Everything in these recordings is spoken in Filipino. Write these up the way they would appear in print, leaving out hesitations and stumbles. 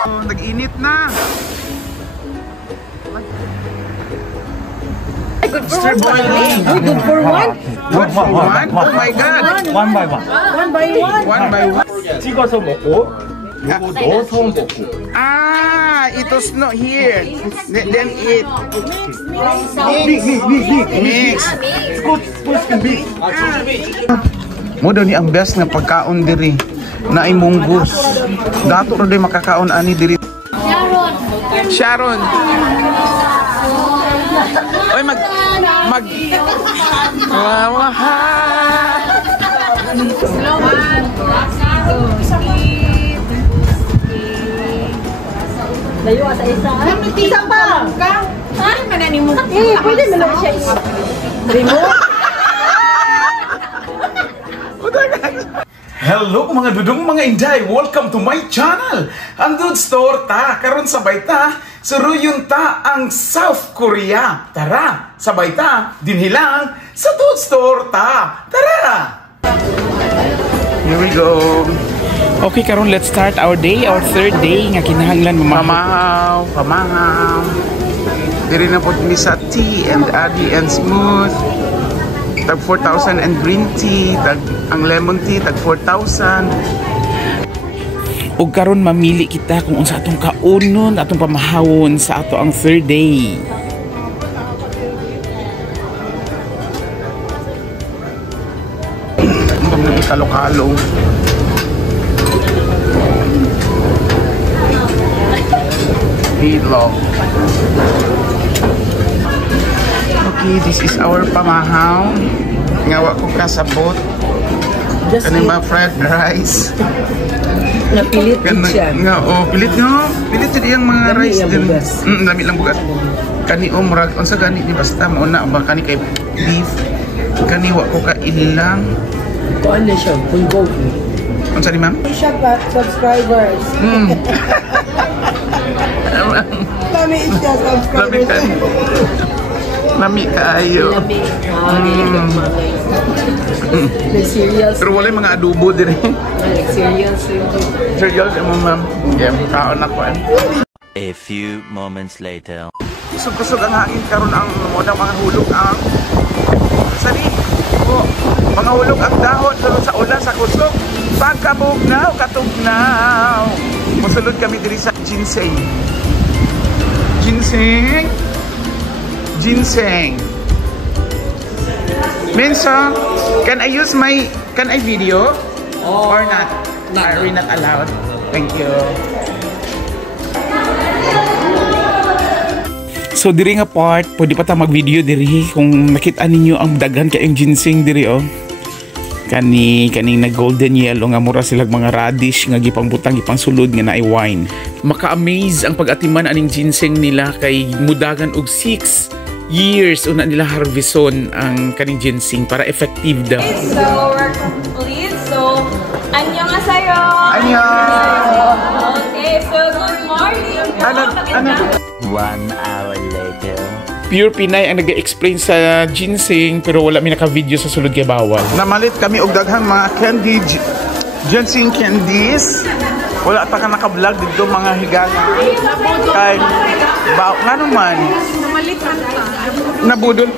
Oh, nag-init na. Good for one. Good for one. Good for one? Oh my God. One by one. One by one. One by one. 찍어서 먹고 요거 넣어서 먹고. Ah, ito's not here. Then eat. Mix. Mo daw ni ang best nga pagkaon diri na ay munggos. Dato ra day makakaon ani diri. Sharon. Oy mag Layo sa isa. Isa pa. Ha? Manani mo. Pwede mo lang siya. Remote. Hello mga dudong mga inday, welcome to my channel. Ang Dudes Torta, karon sabay ta, suruyon ta ang South Korea. Tara, sabay ta, dinhilang sa Dudes Torta. Tara! Here we go. Okay, karon let's start our day, our third day nga kinahanglan mamahaw, pamahaw. Diri na po mi sa tea and Addy and Smooth. Tag 4,000 and green tea, tag ang lemon tea tag 4,000. Ug karon mamili kita kung unsa atong kaunon, atong pamahawon sa ato ang third day. Ang kalo-kalo. Meatloaf. Okay, this is our pamahaw. Ngawa ko kasabot. Kanin ba fried rice? Napilit siya. Pilit nga. Pilit siya yung mga rice din. Lami lang bugas. Kani murag unsa gani ni basta mo na ba kani kay beef. Kani wa ko ka ilang. Kuan na siya, bulgog. Unsa ni ma'am? Siya pa subscribers. Lami siya subscribers. Nami kaayo. Nag-serious. Pero wala mga adobo din. Nag-serious. Serious mo ma'am. Yeah, kaon ako. A few moments later. Kusog-kusog ang hangin karon ang mga hulog ang sani. O, mga hulog ang dahon sa ulan sa kusog. Pagkabugnaw, katugnaw. Musulod kami diri sa ginseng. Ginseng. Ginseng. Mensa, can I video or not? Are we not allowed? Thank you. So diri nga part, pwede pa ta mag-video diri kung makita ninyo ang daghan kayong ginseng diri oh. Kaning na golden yellow nga mura sila mga radish nga gipang butang gipang sulod nga naay wine. Maka-amaze ang pag-atiman aning ginseng nila kay mudagan og 6 years una nila harveston ang kaning ginseng para effective daw. So we're complete. So annyeonghaseyo. Annyeong. Okay, so good morning. Ano? 1 hour later. Pure Pinay ang nag-explain sa ginseng pero wala mi naka-video sa sulod kay bawal. Namalit kami og daghang mga candy ginseng candies. Wala pa ka naka-vlog dito mga higala. Kay nga naman. Namalitan ka. Nabudol.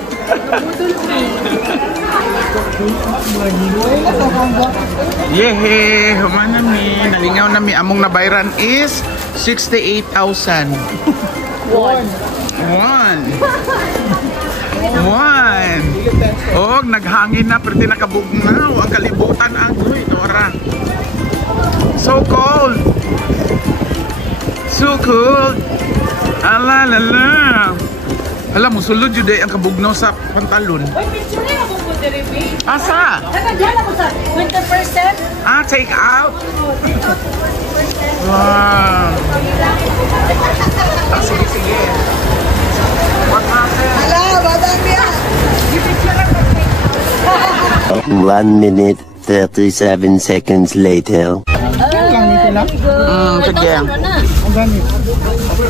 Yehe, humana mi. Nalingaw na mi. Among nabayran is 68,000. One. Oh, naghangin na pero di nakabugnaw. Ang kalibutan ang Dora. So cold. So cold. Alalala. Alam mo, sulod yun ang kabugnaw sa pantalon. Uy, picture na ako po diri, babe. Asa? Nagadiyan ako sa 20%. Take out. Wow. Sige. What happened? Hala, madami yan. 1 minute 37 seconds later. Sige.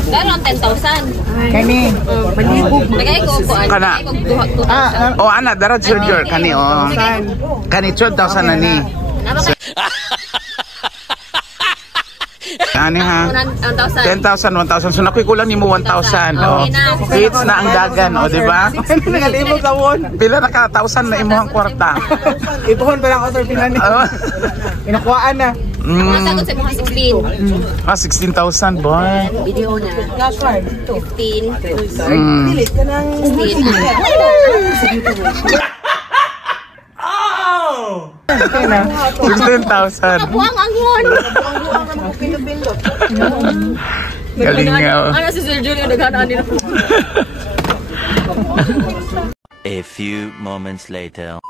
Pero ang 10,000. Kami. Nagay ko ko Kana. Oh, ana dara sir kani oh. Kani 12,000 na ni. ani ha. 1,000. 10,000, 1,000. So nakoy kulang nimo 1,000. Oh. Okay na. Kids na ang dagan, oh, di ba? Nagalibog na won. Pila na ka 1,000 na imong kwarta. Ipuhon pa lang ako sir pinani. Oh. Inakuhaan na. Nasagot sa mga 16. 16,000 boy. Video na. 15. Dilit ka ng 16,000. Buwang ang yun. Galing nga. Ano si Sir Julio, naghanaan din ako. A few moments later.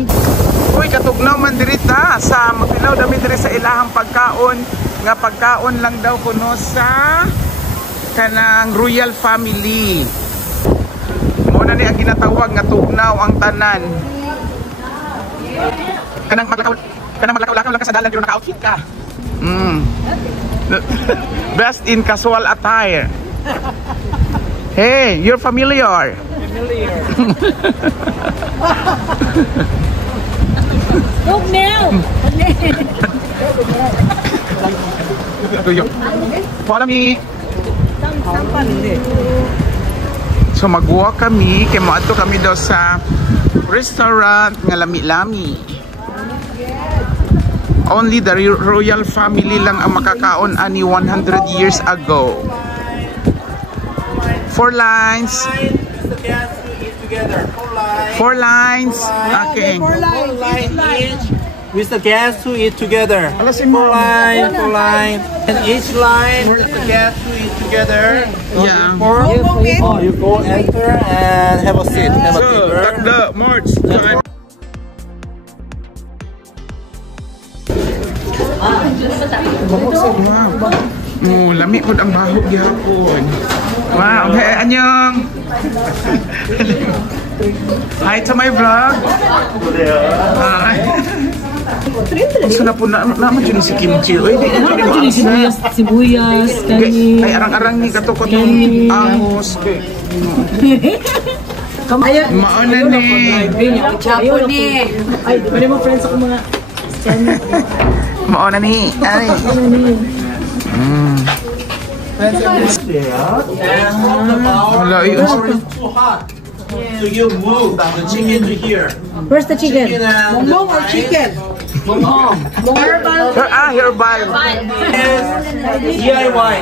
Uy, katugnaw man diri ta sa magtilaw dami diri sa ilahang pagkaon nga pagkaon lang daw kuno sa kanang royal family. Muna ni ang ginatawag nga tugnaw ang tanan. Kanang maglakaw-lakaw lang ka sa dalan pero naka-outfit ka. Best in casual attire. Hey, you're familiar. Look now. Follow me. So magwa kami, kay moadto kami daw sa restaurant nga lami-lami. Only the royal family lang ang makakaon ani 100 years ago. 4 lines. 4 lines. Okay. 4 lines each with the guests to eat together. 4 line. And each line with the guests to eat together. Yeah. You go enter and have a seat. Have a So, table. takda, March. Wow. Oh, lami po ang bahog gihapon. Wow, hey, anyong. Hi to my vlog. Hi. Gusto na po naman dyan si Kimchi. Uy, di na dyan si Sibuyas, Ay, arang-arang ni katukot ng ahos. Mauna ni. Chapo ni. Ay, pwede mo friends ako mga Mauna ni. Ay. Wala, Too hot. So you move the chicken to here. Where's the chicken? Bongbong or chicken? Bongbong. herbal. DIY.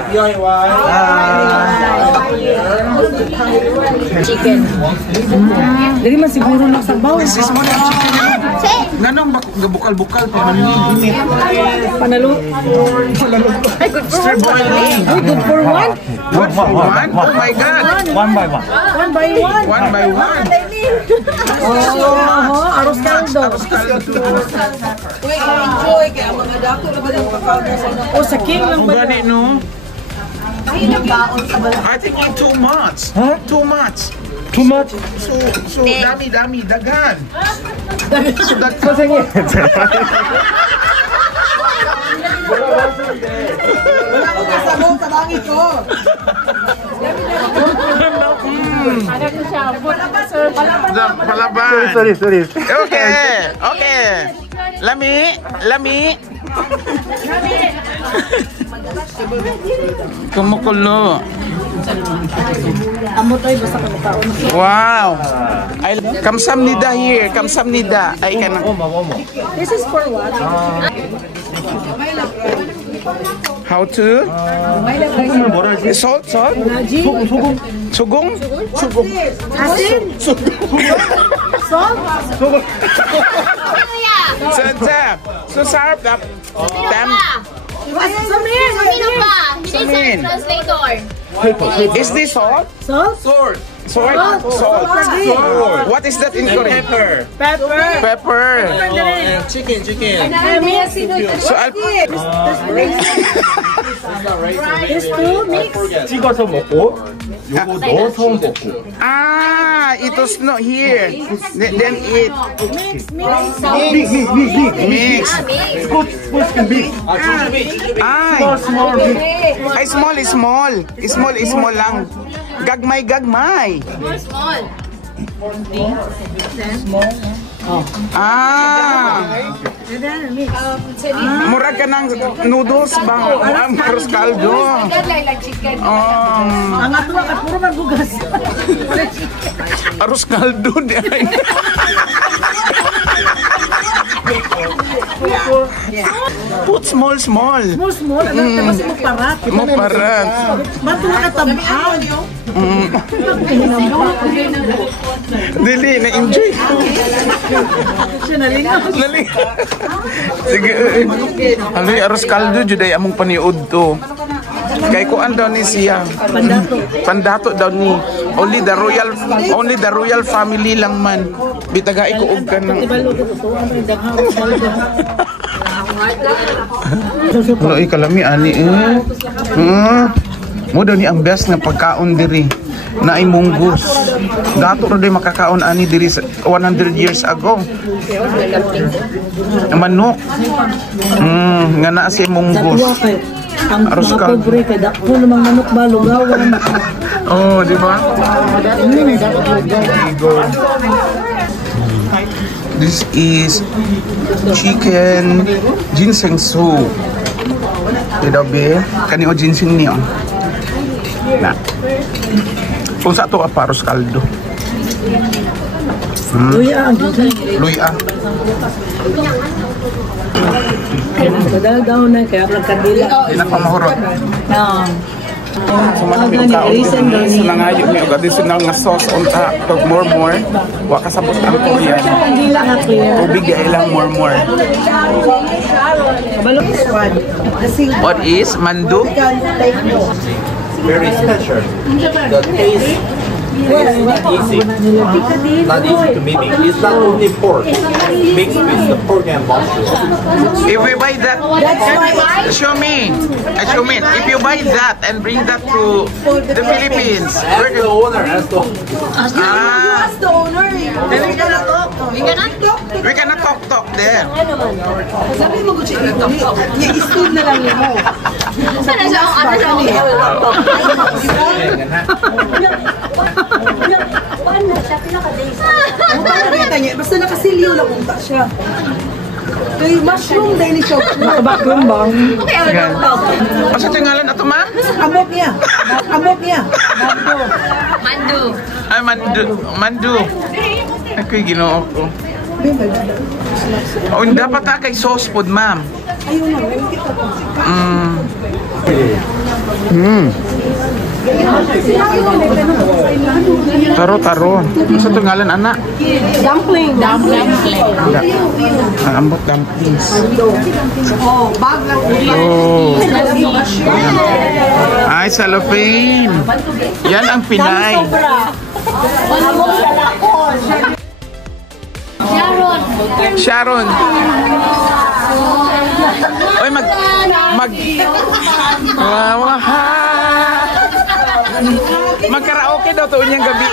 Chicken. Dali man siguro na sa bawo. This is mo na chicken. Ganong bukal-bukal pero hindi. Panalo. Ay, good for one. Ay, good for one. Good for one? Oh my God. One by one. One by one. Oh, aros kaldo. Uy, enjoy kaya mga dato na ba yung kakaunan sa O sa king lang ba? Gani no? baon sa bala. I think it's too much. Too much. Too much. So dami dagan. So Wala ko kasabong sa langit ko. Palaban. Sorry. Okay. Lami. Kumukulo. Amotoy basta kamataon. Wow. Kamsamnida here. Kamsamnida. Ay kanang. This is for what? How to? Salt? Haji? Sugong? Asin? Salt? So sarap na. Samir! Sino pa? Hindi Samin. sa translator. Is this salt? Salt? Salt. Salt. What is that in Korean? Pepper. Chicken. So I'll This two mix? 찍어서 먹고 요거 넣어서 먹고. It's not here. Then eat. Mix. small Ay, small lang. Gagmay. Small. Ah! Murag ka ng noodles ba? Arroz caldo. Oh. Ang ato ka puro magbugas. Arroz caldo di ay. Put small. Small, ano kasi mo parat. Mo parat. Bato ka tabaw. Dili na-enjoy. Siya nalingaw. Sige. Haloy arroz caldo jud ay among paniud to. Kay kuan daw ni siya. Pandato daw ni. Only the royal family lang man. Bitagay ko og kanang. Ano kalami ani mo daw ni ang best nga pagkaon diri na ay munggos. Dato ra day makakaon ani diri 100 years ago. Manok. Nga naa si munggos. Ang pobre kay dako namang manok ba lugawan. Oh, di ba? This is chicken ginseng soup. Ito be, kani o ginseng niyo. Na. Kung sa ito arroz caldo. Luya ang Luya. Kadal daw na kaya pagkadila. Hindi na pamahurot. Ang reason daw ni Nangayo may additional nga sauce on top. Tog more. Wa kasabot ang Korean. hindi lang clear. Tubig ay lang more. What is mandu? Very special. The taste is easy. Not easy to mimic. It's not only pork. Mixed with the pork and mushroom. If we buy that, show me. If you buy that and bring that to the Philippines, Ask the owner. Ask the owner. Ask the owner. we cannot talk there. Sabi mo ko siya ito. I-steam na lang mo. Sana siya ang ano siya. Ang pagkakita niya, basta nakasilyo lang kung siya. Kay mushroom dahil siya. Backroom bang? Masa tingalan ato ma'am? Amok niya. Mandu. Ay, mandu. Ako'y ginoo ko. Oh, dapat kay sauce food, ma'am. Taro. Masa tingalan anak? Dumpling. Ambot dumplings. Oh, baga. Oh. Ay, cellophane. Yan ang Pinay. Sharon. Oy, magkaraoke daw to unyang gabi.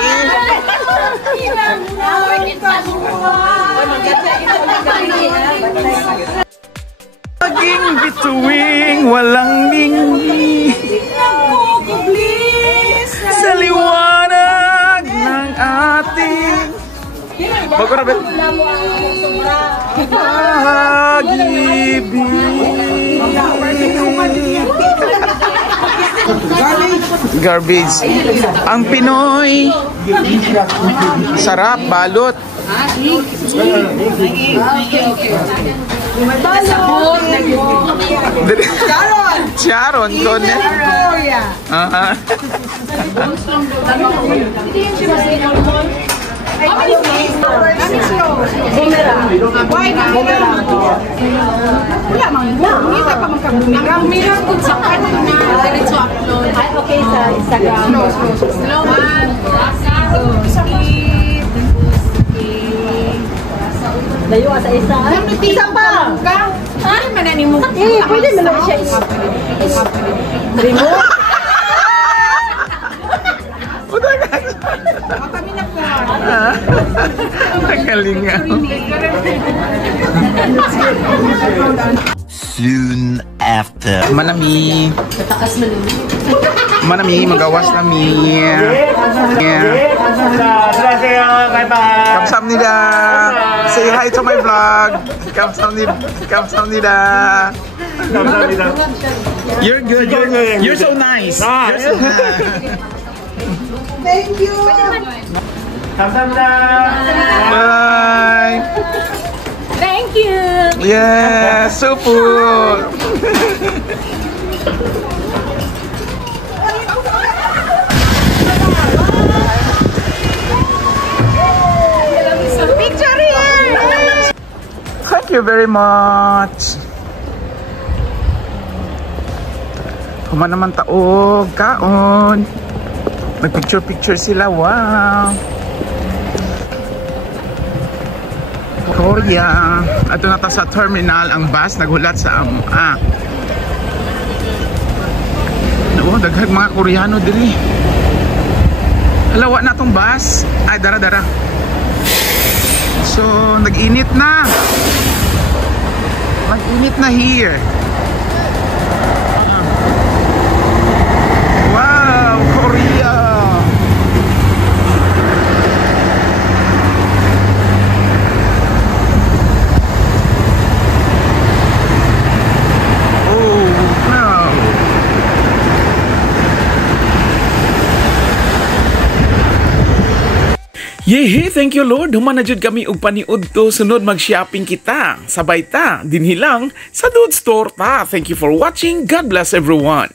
Maging bituing walang ningni sa liwanag ng ating pag-ibig. Garbage. Ang Pinoy sarap balot. Sharon doon eh. Okay sa Instagram. Layo sa isa. Isa pa. Ay, manani mo. Pwede mo lang siya remote. Kami na po. Nagalingaw. Soon after. Manami. Manami, magawas nami. Kamsahamnida. Say hi to my vlog. Kamsahamnida. You're good. You're so nice. You're so nice. Thank you. Bye. Thank you. Yeah, so full. Picture here. Thank you very much. Human naman taog, kaon. Nag-picture sila, wow. Korea. Ato na ta sa terminal ang bus naghulat sa daghang mga Koreano diri. Halawa na tong bus. Ay dara. So nag-init na. Here. Wow, Korea. Yehe, thank you Lord. Human na jud kami og paniud to sunod mag-shopping kita. Sabay ta dinhi lang sa Dude Store ta. Thank you for watching. God bless everyone.